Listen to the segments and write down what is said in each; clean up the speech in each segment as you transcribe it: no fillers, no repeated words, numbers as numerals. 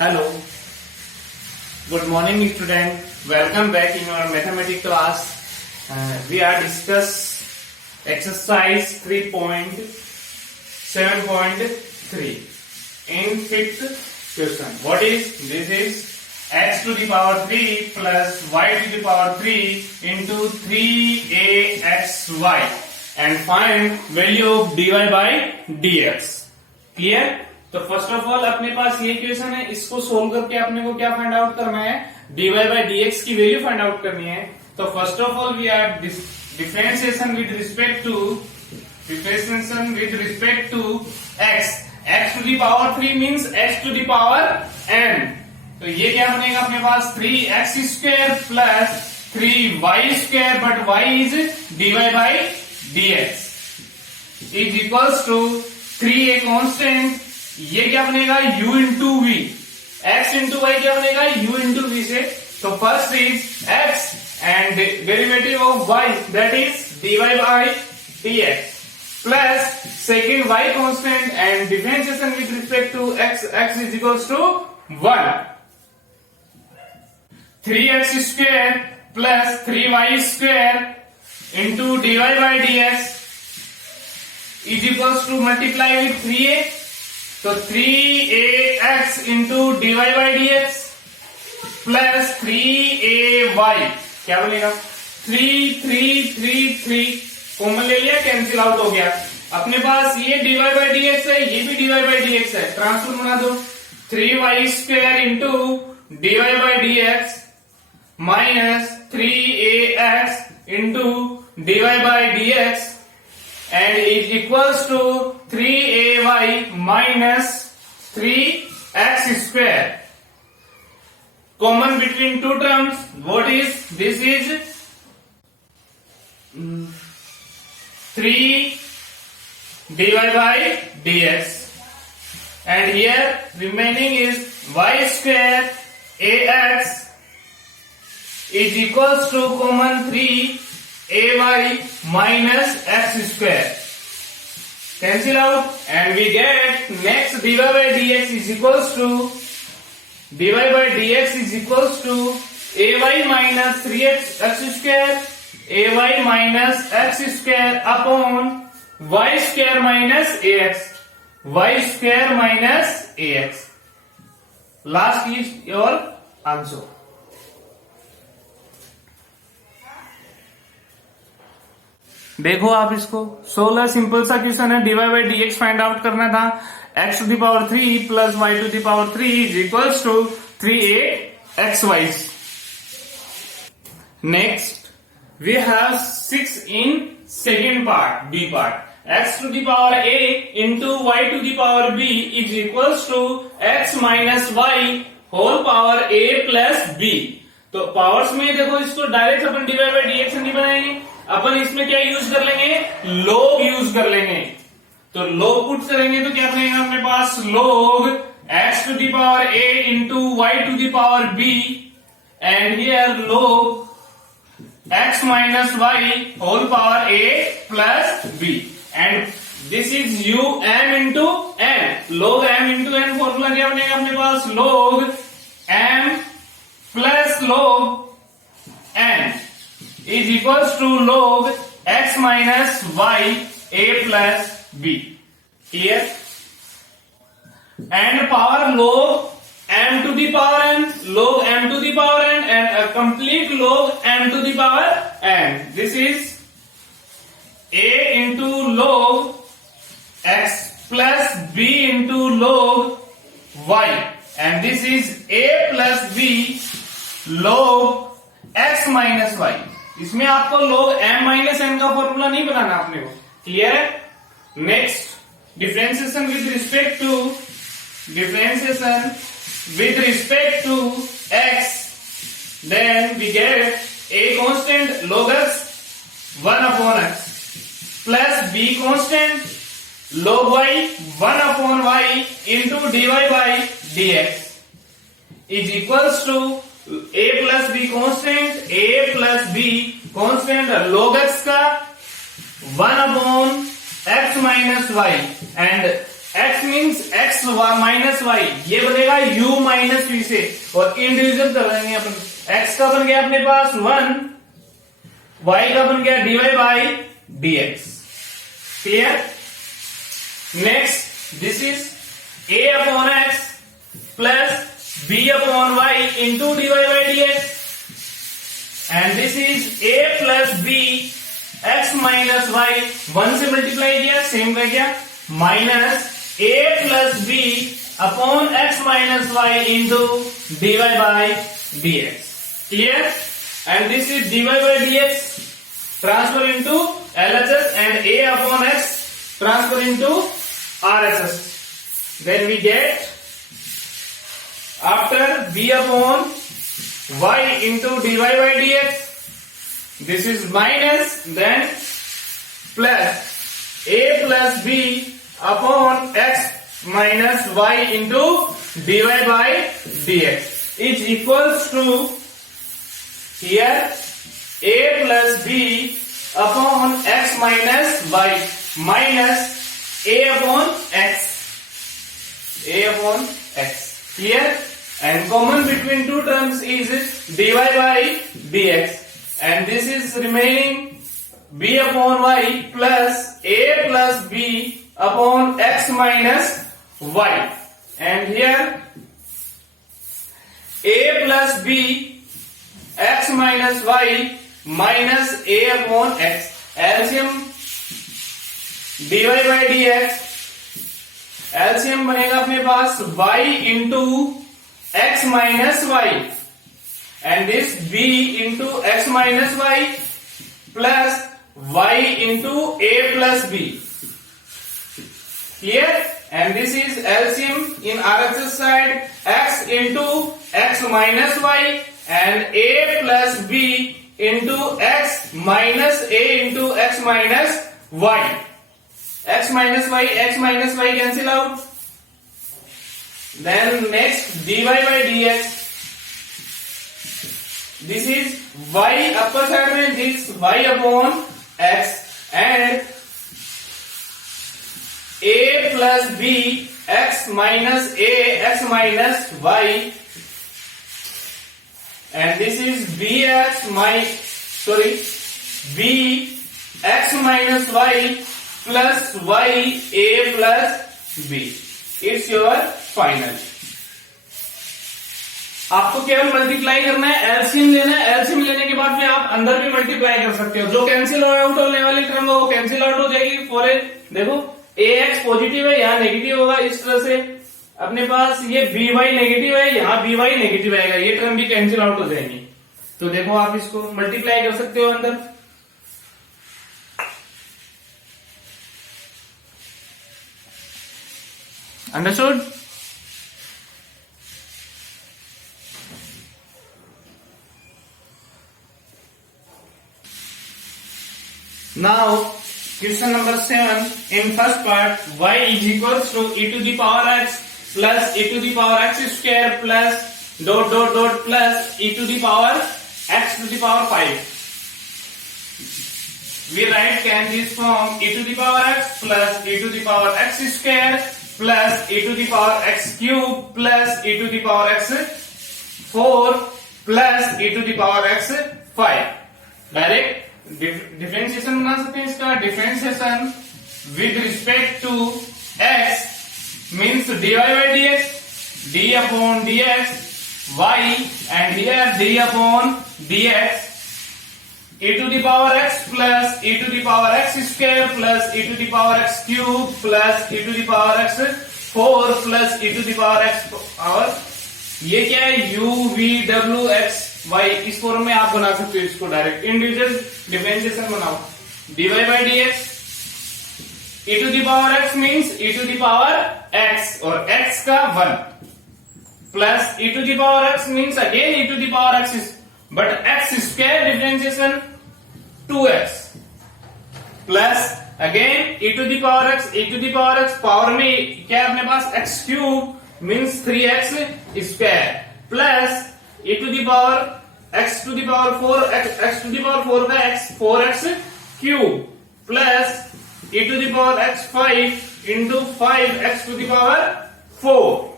Hello. Good morning, student. Welcome back in our mathematics class. We are discuss exercise 3.7.3 in fifth question. What is this? Is x to the power 3 plus y to the power 3 into 3axy and find value of dy by dx. Clear? तो first of all अपने पास ये equation है, इसको solve करके अपने को क्या find out करना है, dy by dx की वैल्यू फाइंड आउट करनी है. तो first of all we are differentiation with respect to x. x to the power 3 means x to the power n. तो ये क्या बनेगा अपने पास 3x square plus 3y square, but y is dy by dx is equals to 3a constant. ये क्या बनेगा u into v, x into y क्या बनेगा u इंटू वी से. तो first is x and derivative of y that is dy by dx plus second y constant and differentiation with respect to x is equals to 1. 3x square plus 3y square into dy by dx is equals to multiply with 3a. तो 3ax into dy by dx plus 3ay क्या बनेगा 3 common ले लिया, cancel out हो गया. अपने पास ये dy by dx है, ये भी dy by dx है, ट्रांसफर बना दो. 3y square into dy by dx minus 3ax into dy by dx and is equals to 3ay minus 3x square. Common between two terms, what is this? Is 3 dy by dx and here remaining is y square ax is equals to common 3ay minus x square. Cancel out and we get next dy by dx is equals to ay minus 3x square ay minus x square upon y square minus ax. Last is your answer. देखो आप इसको 16 simple सा question है. dy by dx find out करना था. x to the power 3 plus y to the power 3 is equals to 3axy. Next we have 6 in second part, B part. x to the power a into y to the power b is equals to x minus y whole power a plus b. तो powers में देखो इसको direct अपन dy by dx नहीं बनाएंगे, अपन इसमें क्या use कर लेंगे, log यूज कर लेंगे. तो log पुट करेंगे तो क्या बनेगा अपने पास log x to the power a into y to the power b and here log x minus y whole power a plus b and this is u m into n. log m into n formula क्या बनेगा अपने पास log m plus log n is equals to log x minus y a plus b. Clear? And power log m to the power n, log m to the power n and a complete log m to the power n. This is a into log x plus b into log y and this is a plus b log x minus y. इसमें आपको log m minus n का formula नहीं बनाना अपने को. Clear है? Next differentiation with respect to x, then we get a constant log x 1 upon x plus b constant log y 1 upon y into dy by dx is equals to a plus b constant a plus b constant log x का 1 upon x minus y and x means x minus y, ये बनेगा u minus v से, और individual कर देंगे अपन। x का बन गया अपने पास 1, y का बन गया dy by dx। Clear? Next, this is a upon x plus b upon y into dy by dx, and this is a plus b x minus y, 1 से मल्टीप्लाई किया सेम रह गया, minus a plus b upon x minus y into dy by dx। Clear? And this is dy by dx transfer into LHS and a upon x transfer into RHS। Then we get after b upon y into dy by dx, this is minus, then plus a plus b upon x minus y into dy by dx is equals to, here a plus b upon x minus y minus a upon x, a upon x. Clear? And common between two terms is dy by dx, and this is remaining b upon y plus a plus b upon x minus y, and here a plus b x minus y minus a upon x, LCM dy by dx, LCM बनेगा अपने पास y into x minus y, and this b into x minus y plus y into a plus b. Clear? And this is LCM in RHS side, x into x minus y and a plus b into x minus a into x minus y. X minus y cancel out. Then next dy by dx, this is y upper side में this y upon x and a plus b x minus a x minus y, and this is b x minus y plus y a plus b. It's your final. आपको केवल multiply करना है, LCM लेना है, LCM लेने के बाद में आप अंदर भी मल्टीप्लाई कर सकते हो, जो कैंसिल आउट होने वाली टर्म है वो कैंसिल आउट हो जाएगी। फॉर देखो ax पॉजिटिव है, यहाँ नेगेटिव होगा, इस तरह से अपने पास ये by नेगेटिव है, यहाँ by नेगेटिव आएगा, ये टर्म भी कैंसिल आउट हो जाएगी। तो देखो आप इसको मल्टीप्लाई कर सकते हो अंदर। Understood? Now, question number 7, in first part, y is equals to e to the power x plus e to the power x square plus dot dot dot plus e to the power x to the power 5. We write can this form e to the power x plus e to the power x square plus e to the power x cube plus e to the power x 4 plus e to the power x 5. Direct differentiation बना सकते हैं इसका। Differentiation with respect to x means dy by dx, d upon dx, y and here d upon dx, e to the power x plus e to the power x square plus e to the power x cube plus e to the power x 4 plus e to the power x power, ये क्या है u v w x y, इस form में आप बना सकते हो इसको डायरेक्ट। इंडिविजुअल डिफरेंशिएशन बनाओ, dy by dx e to the power x means e to the power x और x का 1 plus e to the power x means again e to the power x but x square differentiation 2x plus again e to the power x power में क्या है अपने पास x cube means 3x square plus e to the power x to the power 4 x to the power 4 का x 4x cube plus e to the power x 5 into 5x to the power 4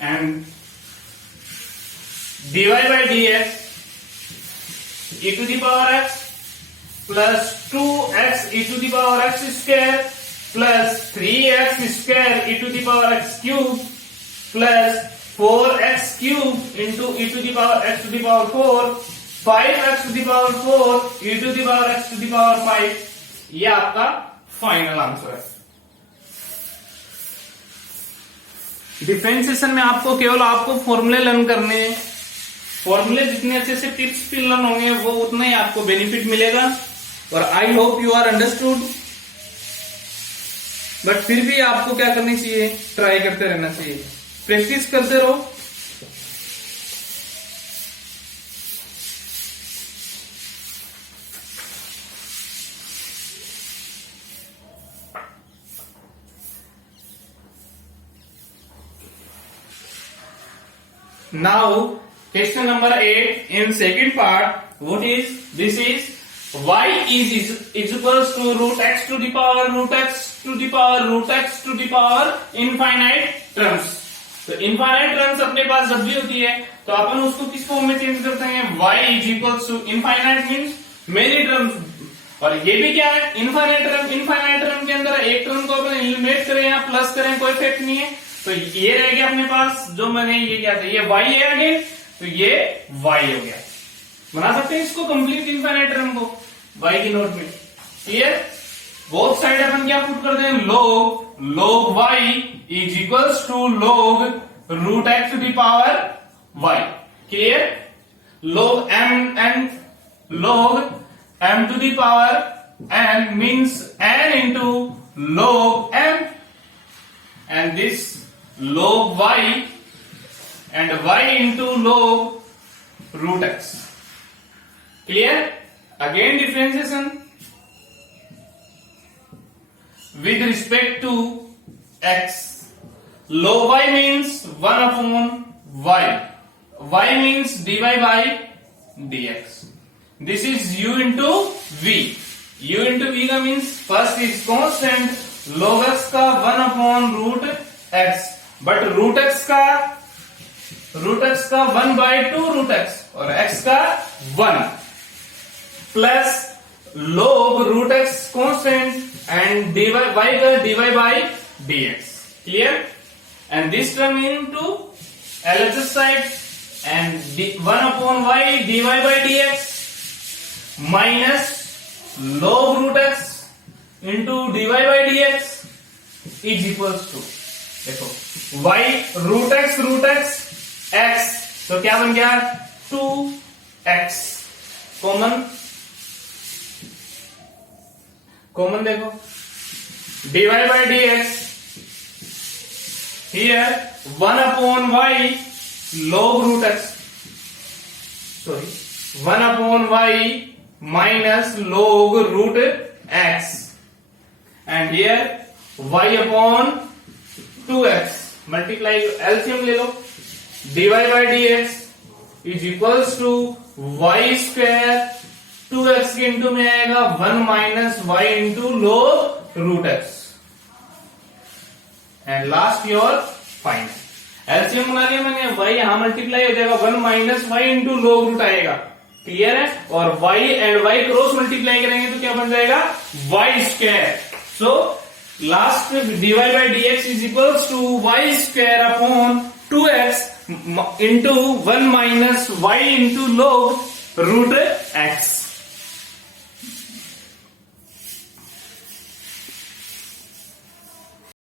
and dy by dx e to the power x plus 2x e to the power x square plus 3x square e to the power x cube plus 4x cube into e to the power x to the power 4 5x to the power 4 e to the power x to the power 5 ये आपका final answer है। Differentiation में आपको केवल आपको फॉर्मूले learn करने हैं। फॉर्मूले जितने अच्छे से टिप्स भी लर्न होंगे वो उतना ही आपको बेनिफिट मिलेगा और I hope you are understood. But फिर भी आपको क्या करनी चाहिए, ट्राई करते रहना चाहिए, प्रैक्टिस करते रहो। Now, question number 8 in second part, what is, this is y is equals to root x to the power root x to the power root x to the power infinite terms। तो infinite terms अपने पास जब भी होती है तो अपन उसको किस form में चेंज करते हैं, y is equals to infinite means many terms. और ये भी क्या है, इनफाइनाइट टर्म के अंदर एक टर्म को अपन एलिमिनेट करें या प्लस करें कोई इफेक्ट नहीं है, तो ये रह गया अपने पास जो मैंने ये किया था, ये y है अगेन, तो ये y हो गया। बना सकते हैं इसको कंप्लीट इनफाइनाइट टर्म को y की नोट में। क्लियर, बोथ साइड अपन क्या पुट कर दें, log y is equals to log root x to the power y। Clear, log m and log m to the power n means n into log m and this log y and y into log root x। Clear? Again differentiation with respect to x. Log y means 1 upon y. Y means dy by dx. This is u into v. u into v का means first is constant, log x का 1 upon root x, but root x का 1 by 2 root x और x का 1 plus log root x constant and dy y का dy by dx। Clear? And this term into LHS side and 1 upon y dy by dx minus log root x into dy by dx is equals to, देखो y root x x, तो क्या बन गया 2x common देखो, dy by dx here 1 upon y log root x, sorry 1 upon y minus log root x and here y upon 2x multiply LCM ले लो, dy by dx is equals to y square 2x के into में आएगा 1 minus y into log root x and last your final। LCM बना लिया मैंने, y यहां multiply हो जाएगा 1 minus y into log root आएगा। क्लियर है, और y and y cross multiply करेंगे तो क्या बन जाएगा y स्क्वायर। सो लास्ट में dy by dx is equals to y square upon 2x into 1 minus y into log root x।